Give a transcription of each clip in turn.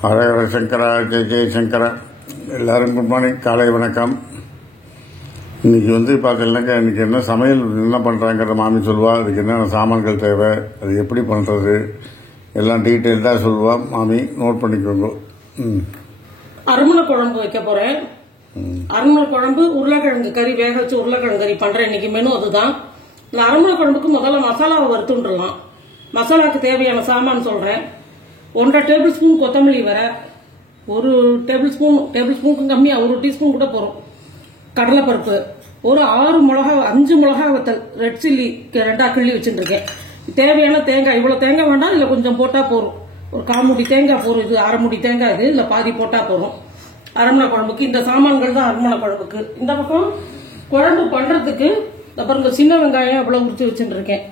ஹரஹர சங்கரா, ஜெய் ஜெய் சங்கரா. எல்லாரும் good morning, காலை வணக்கம். இன்னைக்கு பார்த்தீங்கன்னாக்கா இன்னைக்கு என்ன சமையல் என்ன பண்ணுறாங்கிறத மாமி சொல்லுவா. அதுக்கு என்னென்ன சாமான்கள் தேவை, அது எப்படி பண்ணுறது எல்லாம் டீட்டெயில்டாக சொல்லுவா மாமி. நோட் பண்ணிக்கோங்க. அருமனை குழம்பு வைக்க போறேன். அருமனை குழம்பு உருளைக்கிழங்கு கறி, வேக வச்சு உருளைக்கிழங்கு கறி பண்றேன். இன்னைக்கு மெனு அதுதான். இந்த அருமனை குழம்புக்கு முதல்ல மசாலாவை வறுத்துண்டுலாம். மசாலாவுக்கு தேவையான சாமான் சொல்றேன். 1.5 டேபிள் ஸ்பூன் கொத்தமல்லி வர, 1 டேபிள் ஸ்பூனுக்கு கம்மியா 1 டீஸ்பூன் கூட போறோம் கடலைப்பருப்பு, ஒரு 6 மிளகா 5 மிளகா வத்தல், ரெட் சில்லி 2 கிள்ளி வச்சுருக்கேன். தேவையான தேங்காய், இவ்வளவு தேங்காய் வேண்டாம், இல்ல கொஞ்சம் போட்டா போறோம். ஒரு 1/4 மூடி தேங்காய் போறோம். இது 1/2 மூடி தேங்காய், இது இல்ல பாதி போட்டா போறோம். அரமணை குழம்புக்கு இந்த சாமான்கள் தான் அரமணை குழம்புக்கு. இந்த பக்கம் குழம்பு பண்றதுக்கு அப்புறம் சின்ன வெங்காயம் இவ்வளவு உரிச்சு வச்சுட்டு இருக்கேன்.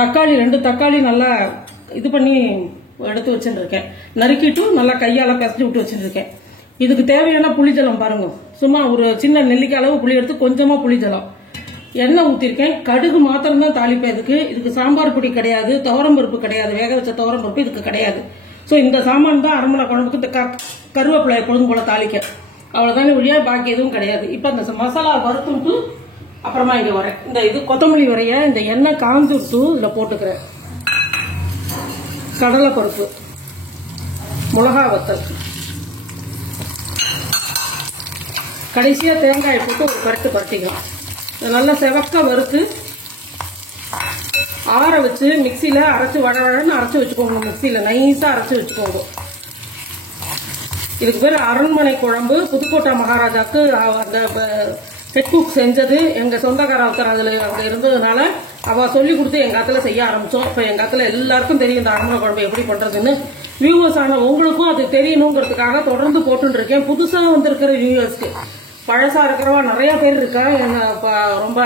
தக்காளி 2 தக்காளி நல்லா இது பண்ணி எடுத்து வச்சுருக்கேன். நறுக்கிட்டு நல்லா கையால பிசைஞ்சு விட்டு வச்சுருக்கேன். இதுக்கு தேவையான புளிஜலம் பாருங்க. சும்மா ஒரு சின்ன நெல்லிக்காய் அளவு புளி எடுத்து கொஞ்சமா புளிஜலம், எண்ணெய் ஊத்திருக்கேன். கடுகு மாத்திரம் தான் தாளிப்பேன். இதுக்கு சாம்பார் பொடி கிடையாது, துவரம்பருப்பு கிடையாது, வேக வச்ச துவரம்பருப்பு இதுக்கு கிடையாது. சோ இந்த சாமான் தான் அரமணை குழம்புக்கு. இந்த கருவேப்பிலை எப்பொழுதும் போல தாளிக்க, அவ்வளவுதானே ஒழியா, பாக்கி எதுவும் கிடையாது. இப்ப இந்த மசாலா வறுத்துட்டு அப்புறமா இங்க வரேன். இது கொத்தமல்லி வரைய இந்த எண்ணெய் காஞ்சுட்டு இதுல போட்டுக்கிறேன். கடலைப்பருப்பு, மிளகா வத்தல், கடைசியா தேங்காய் போட்டு ஒரு பரட்டிக்கலாம். நல்லா செவக்க வறுத்து ஆற வச்சு மிக்சியில அரைச்சு வழவழன்னு அரைச்சு வச்சுக்கோங்க. மிக்சியில நைஸா அரைச்சு வச்சுக்கோங்க. இதுக்கு பேர் அரண்மனை குழம்பு. புதுக்கோட்டை மகாராஜாக்கு அந்த ஹெட் குக் செஞ்சது. எங்க சொந்தக்கார ஒருத்தர் அதுல இருந்ததுனால அவ சொல்லி கொடுத்து எங்க ஆத்துல செய்ய ஆரம்பிச்சோம். இப்ப எங்க ஆத்துல எல்லாருக்கும் தெரியும் இந்த அரண்மனை குழம்பு எப்படி பண்றதுன்னு. வியூவர்ஸ் ஆன உங்களுக்கும் அது தெரியணுங்கிறதுக்காக தொடர்ந்து போட்டு இருக்கேன். புதுசா வந்திருக்கிற வியூவர்ஸ்க்கு, பழசா இருக்கிறவா நிறைய பேர் இருக்கா. ரொம்ப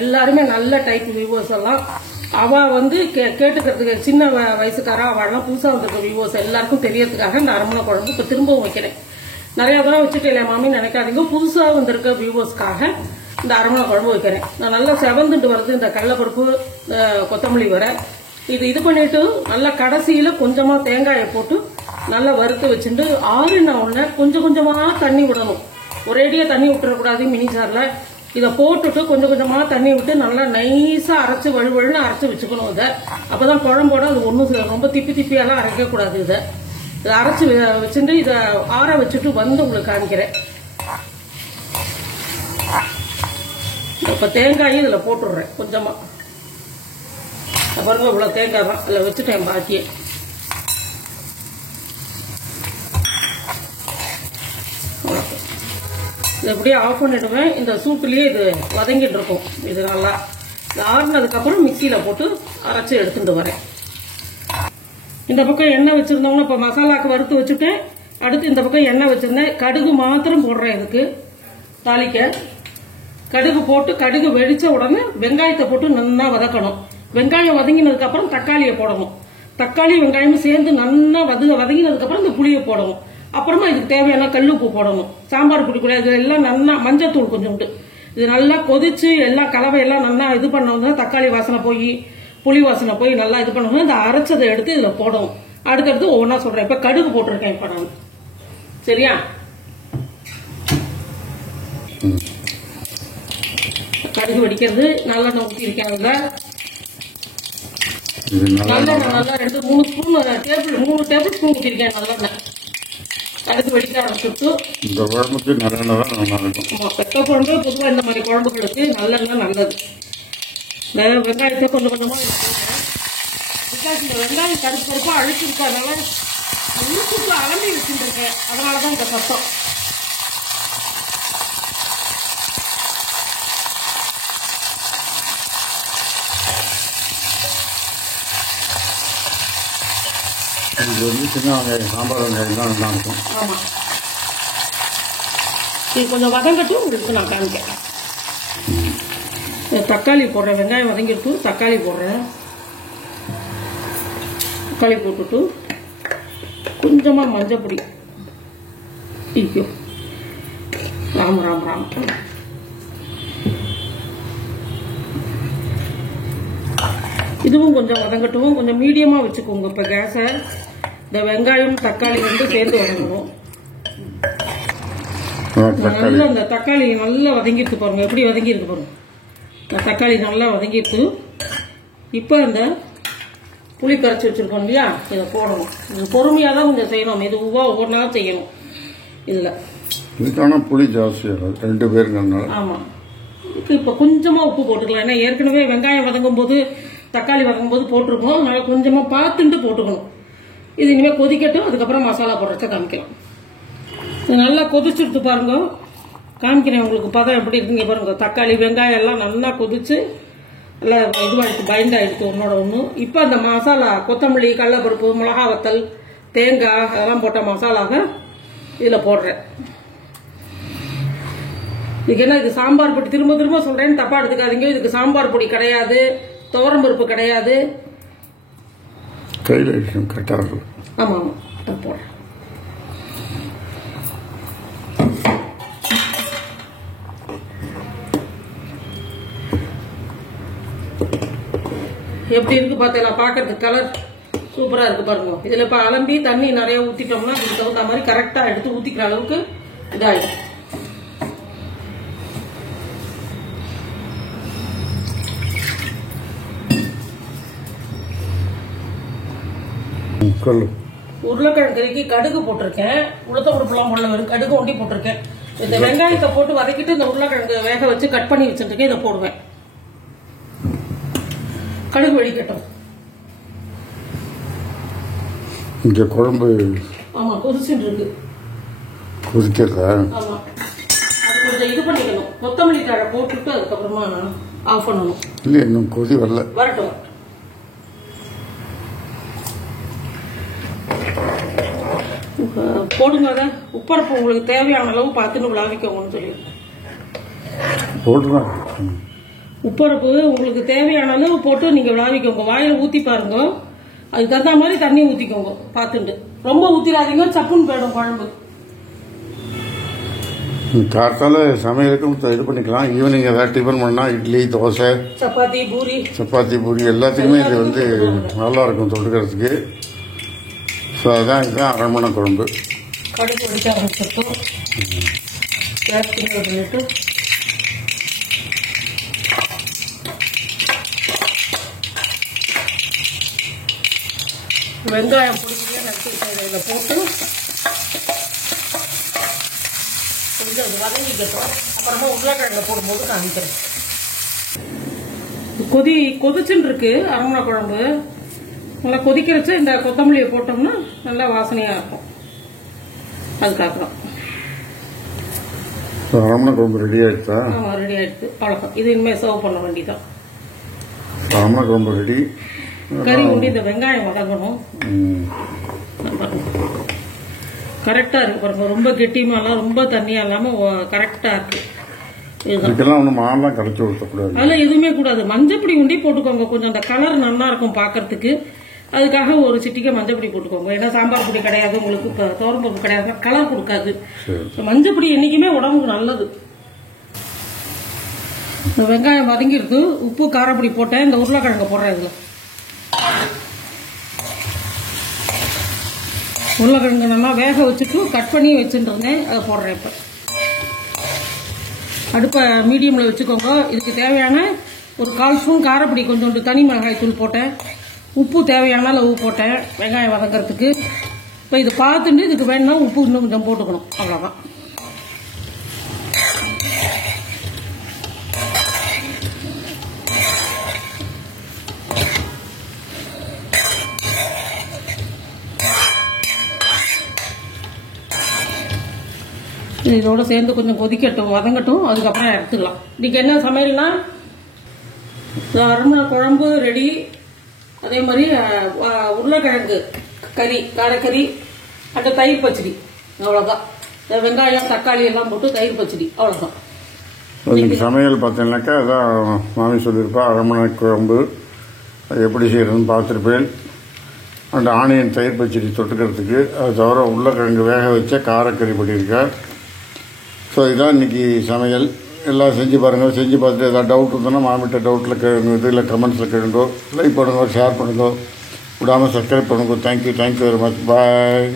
எல்லாருமே நல்ல டைப் வியூவர்ஸ் எல்லாம். அவ கேட்டுக்கிறதுக்கு சின்ன வயசுக்காரா, அவெல்லாம் புதுசா வந்திருக்க வியூவர்ஸ் எல்லாருக்கும் தெரியறதுக்காக இந்த அரண்மனை குழம்பு இப்ப திரும்பவும் வைக்கிறேன். நிறைய தடவை வச்சுட்டே மாமி நினைக்காதீங்க. புதுசா வந்திருக்க வியூவர்ஸ்க்காக இந்த அரண்மனை குழம்பு வைக்கிறேன். நான் நல்லா செவந்துட்டு வருது இந்த கடலைப்பருப்பு கொத்தமல்லி வர. இது பண்ணிட்டு நல்லா கடைசியில கொஞ்சமா தேங்காயை போட்டு நல்லா வறுத்து வச்சுட்டு ஆறுன உடனே கொஞ்சம் கொஞ்சமா தண்ணி விடணும். ஒரேடியா தண்ணி விட்டுறக்கூடாது மினி சார்ல. இதை போட்டுட்டு கொஞ்சம் கொஞ்சமா தண்ணி விட்டு நல்லா நைஸா அரைச்சு வழுவழுன்னு அரைச்சு வச்சுக்கணும். இதை அப்பதான் குழம்போட அது ஒன்றும் ரொம்ப திப்பியெல்லாம் அரைக்க கூடாது. இதை அரைச்சு வச்சுட்டு இதை ஆற வச்சுட்டு வந்து உங்களுக்கு காமிக்கிறேன். இப்ப தேங்காயும் இதுல போட்டுடுறேன் கொஞ்சமா. பாருங்க இவ்வளவு தேங்காய் தான் இதுல வச்சுட்டேன். பாக்கியே இதை அப்படியே ஆஃப் பண்ணிடுவேன். இந்த சூட்டுலயே இது வதங்கிட்டு இருக்கும். இது நல்லா ஆறுனதுக்கு அப்புறம் மிக்சியில போட்டு அரைச்சு எடுத்துட்டு வரேன். இந்த பக்கம் எண்ணெய் வச்சிருந்தோம்னா இப்ப மசாலாக்கு வறுத்து வச்சுட்டேன். அடுத்து இந்த பக்கம் எண்ணெய் வச்சிருந்தேன். கடுகு மாத்திரம் போடுறேன். இதுக்கு தாளிக்க கடுகு போட்டு கடுகு வெடிச்ச உடனே வெங்காயத்தை போட்டு நல்லா வதக்கணும். வெங்காயம் வதங்கினதுக்கு அப்புறம் தக்காளியை போடணும். தக்காளி வெங்காயமும் சேர்ந்து நல்லா வதங்கினதுக்கு அப்புறம் இந்த புளியை போடணும். அப்புறமா இதுக்கு தேவையான கல்லுப்பு போடணும். சாம்பார் பொடி கூட இது எல்லாம் நல்லா, மஞ்சத்தூள் கொஞ்சம் இது நல்லா கொதிச்சு எல்லாம் கலவையெல்லாம் நல்லா இது பண்ணணும். தக்காளி வாசனை போய் புளி வாசனை போய் நல்லா இது பண்ணணும். இந்த அரைச்சதை எடுத்து இதுல போடணும். அடுத்தடுத்து ஒவ்வொன்னா சொல்றேன். இப்ப கடுகு போட்டிருக்கேன். இப்ப நான் சரியா கடுகு வெடிக்கிறது நல்லா நோக்கி இருக்கேன். நல்லெண்ணெய் நல்லா 2-3 ஸ்பூன் 3 டேபிள் ஸ்பூன் ஊற்றிருக்கேன். நல்லெண்ணெய் கடுகு வெடிக்க ஆரம்பிச்சுட்டு இந்த குழம்புக்கு நல்லெண்ணெய் தான் நல்லா இருக்கும். பெத்த குழம்பு பொதுவாக இந்த மாதிரி குழம்புகளுக்கு நல்லெண்ணெய் நல்லது. இந்த வெங்காயத்தை கொஞ்சம் கொஞ்சமா இந்த வெங்காயம் கருப்பா அழுத்திருக்கனால உருப்புக்கு அலம்பி வச்சுருக்கேன். அதனாலதான் இந்த சத்தம். இது சின்ன வெங்காயம், சாம்பார் வெங்காயம் தான் நல்லா இருக்கும். ஆமா, இது கொஞ்சம் வதங்கட்டும் உங்களுக்கு நான் காமிக்கிறேன். தக்காளி போடுறேன். வெங்காயம் வதங்கிட்டு தக்காளி போடுறேன். தக்காளி போட்டுட்டு கொஞ்சமா மஞ்சள் பொடி. ஐயோ ராம் ராம் ராம். இதுவும் கொஞ்சம் வதங்கட்டும். கொஞ்சம் மீடியமா வச்சுக்கோங்க. இப்ப கேஸை இந்த வெங்காயம் தக்காளி வந்து சேர்ந்து வதங்கணும். தக்காளி அந்த தக்காளி நல்லா வதங்கிட்டு பாருங்க, எப்படி வதங்கிருக்கு பாருங்க. இந்த தக்காளி நல்லா வதங்கிட்டு இப்போ அந்த புளி கரைச்சி வச்சிருக்கோம் இல்லையா, இதை போடணும். இது பொறுமையாக தான் கொஞ்சம் செய்யணும், மெதுவாக ஒவ்வொன்றா செய்யணும். இதில் இதுக்கான புளி ஜாஸ்தியாக 2 பேருங்கனால. ஆமாம், இப்போ கொஞ்சமாக உப்பு போட்டுக்கலாம். ஏன்னா ஏற்கனவே வெங்காயம் வதங்கும் போது தக்காளி வதங்கும் போது போட்டிருக்கோம், அதனால கொஞ்சமாக பார்த்துட்டு போட்டுக்கணும். இது இனிமேல் கொதிக்கட்டும், அதுக்கப்புறம் மசாலா போடுறத காமிக்கலாம். இது நல்லா கொதிச்சுட்டு பாருங்க, காமிக்கிறேன் உங்களுக்கு பதம் எப்படி இருக்குங்க பாருங்க. தக்காளி வெங்காயம் எல்லாம் நல்லா கொதிச்சு நல்லா இதுவாகிடுச்சு, பைண்ட் ஆகிடுச்சு ஒன்னோட ஒன்று. இப்போ அந்த மசாலா கொத்தமல்லி, கடலைப்பருப்பு, மிளகா வத்தல், தேங்காய் அதெல்லாம் போட்ட மசாலாவை இதில் போடுறேன். இதுக்கு என்ன, இது சாம்பார் பொடி, திரும்ப திரும்ப சொல்கிறேன்னு தப்பாக எடுத்துக்காதீங்க. இதுக்கு சாம்பார் பொடி கிடையாது, துவரம் பருப்பு கிடையாது. கையில் கட்டாக. ஆமாம் ஆமாம், அதை போடுறேன். எப்படி இருக்கு பார்த்தீங்களா, பார்க்கறதுக்கு கலர் சூப்பராக இருக்கு பாருங்க. இதில் இப்போ அலம்பி தண்ணி நிறைய ஊற்றிட்டோம்னா இதுக்கு தகுந்த மாதிரி கரெக்டாக எடுத்து ஊற்றிக்கிற அளவுக்கு இதாகிடும். உருளைக்கிழங்கு கறிக்கு கடுகு போட்டிருக்கேன், உளுத்த பருப்புலாம் போடல, வெறும் கடுகு ஒண்டி போட்டிருக்கேன். இந்த வெங்காயத்தை போட்டு வதக்கிட்டு இந்த உருளைக்கிழங்கு வேக வச்சு கட் பண்ணி வச்சுருக்கேன், இதை போடுவேன். கடுகு வெடிக்கட்டும். இங்க குழம்பு ஆமா கொதிச்சுட்டு இருக்கு. கொதிக்கா? ஆமா, அது கொஞ்சம் இது பண்ணிக்கணும். கொத்தமல்லி தழை போட்டுட்டு அதுக்கப்புறமா ஆஃப் பண்ணணும். இல்லை, இன்னும் கொதி வரல. வரட்டும். போடுங்க. அதை உப்பரப்பு உங்களுக்கு தேவையான அளவு பார்த்துன்னு விளாவிக்கோங்கன்னு சொல்லி போடுறேன். உப்பரப்பு உங்களுக்கு தேவையான அளவு போட்டு நீங்க விளாவிக்கோங்க. வாயில ஊத்தி பாருங்க, அதுக்கு தகுந்த மாதிரி தண்ணி ஊத்திக்கோங்க பார்த்துட்டு. ரொம்ப ஊத்திடாதீங்க, சப்புன்னு போயிடும் குழம்பு. காத்தால சமையலுக்கும் இது பண்ணிக்கலாம். ஈவினிங் ஏதாவது டிஃபன் பண்ணா இட்லி, தோசை, சப்பாத்தி, பூரி எல்லாத்துக்குமே இது வந்து நல்லா இருக்கும் தொட்டுக்கிறதுக்கு. ஸோ அதான் இதுதான் அரண்மனை குழம்பு. கடுகு வெடிக்க ஆரம்பிச்சிருக்கோம். பண்ணிட்டு வெங்காயம் பொடிக்கையாக நச்சு இதில் போட்டு கொஞ்சம் அது வதங்கிக்கட்டும். அப்புறமா உருளைக்கிழங்கை போடும்போது காமிக்கிறேன். கொதிச்சுன்னு இருக்கு அரண்மனை குழம்பு. நல்லா கொதிக்கிறச்சு இந்த கொத்தமல்லியை போட்டோம்னா நல்லா வாசனையாக இருக்கும். அதுக்காக தான் அரண்மனை குழம்பு ரெடி ஆயிடுச்சா? ஆமாம், ரெடி ஆயிடுச்சு. அவ்வளோதான், இது இனிமேல் சர்வ் பண்ண வேண்டியதான். அரண்மனை குழம்பு ரெடி. கறி ஊண்டி இந்த வெங்காயம் வதங்கணும். கரெக்டாக இருக்கு பாருங்க, ரொம்ப கெட்டியமாலாம் ரொம்ப தண்ணியாக இல்லாமல் கரெக்டாக இருக்கு. இதுக்கெல்லாம் ஒன்றும் மாலாம் கரைச்சி ஊற்றக்கூடாது, அதெல்லாம் எதுவுமே கூடாது. மஞ்சப்பொடி உண்டி போட்டுக்கோங்க, கொஞ்சம் அந்த கலர் நல்லா இருக்கும் பார்க்கறதுக்கு. அதுக்காக ஒரு சிட்டிக்கை மஞ்சப்பொடி போட்டுக்கோங்க. ஏன்னா சாம்பார் பொடி கிடையாது உங்களுக்கு, இப்போ துவரம்பருப்பு கிடையாது, கலர் கொடுக்காது. மஞ்சப்பொடி என்னைக்குமே உடம்புக்கு நல்லது. வெங்காயம் வதங்கிருக்கு, உப்பு காரப்பொடி போட்டேன். இந்த உருளைக்கிழங்கு போடுறேன். இதில் உருளைக்கிழங்கு நல்லா வேக வச்சுட்டு கட் பண்ணி வச்சுட்டு இருந்தேன், அதை போடுறேன். இப்போ அடுப்பை மீடியமில் வச்சுக்கோங்க. இதுக்கு தேவையான ஒரு 1/4 ஸ்பூன் காரப்பொடி, கொஞ்சோண்டு தனி மிளகாய் தூள் போட்டேன், உப்பு தேவையான அளவு போட்டேன் வெங்காயம் வதங்கிறதுக்கு. இப்போ இது பார்த்துட்டு இதுக்கு வேணும்னா உப்பு இன்னும் கொஞ்சம் போட்டுக்கணும், அவ்வளோதான். இதோட சேர்ந்து கொஞ்சம் கொதிக்கட்டும், வதங்கட்டும், அதுக்கப்புறம் எடுத்துக்கலாம். இன்னைக்கு என்ன சமையல்னா அரண்மனை குழம்பு ரெடி. அதே மாதிரி உருளைக்கிழங்கு கறி, காரக்கறி, அந்த தயிர் பச்சடி, அவ்வளோதான். வெங்காயம் தக்காளி எல்லாம் போட்டு தயிர் பச்சடி, அவ்வளோதான். சமையல் பார்த்தீங்கன்னாக்கா அதான் மாமி சொல்லியிருப்பா. அரண்மனை குழம்பு அது எப்படி செய்யறதுன்னு பார்த்துருப்பேன். அந்த ஆனியன் தயிர் பச்சடி தொட்டுக்கிறதுக்கு, அது தவிர உருளைக்கிழங்கு வேக வச்ச காரக்கறி பண்ணியிருக்கேன். ஸோ இதுதான் இன்றைக்கி சமையல். எல்லாம் செஞ்சு பாருங்கள். செஞ்சு பார்த்துட்டு ஏதாவது டவுட் இருந்தோன்னா மாமிட்ட டவுட்டில் கேளுங்க, இதில் கமெண்ட்ஸில் கேளுங்கோ, லைக் பண்ணுங்க, ஷேர் பண்ணுங்க, விடாமல் சப்ஸ்கிரைப் பண்ணுங்க. Thank you very much. பாய்.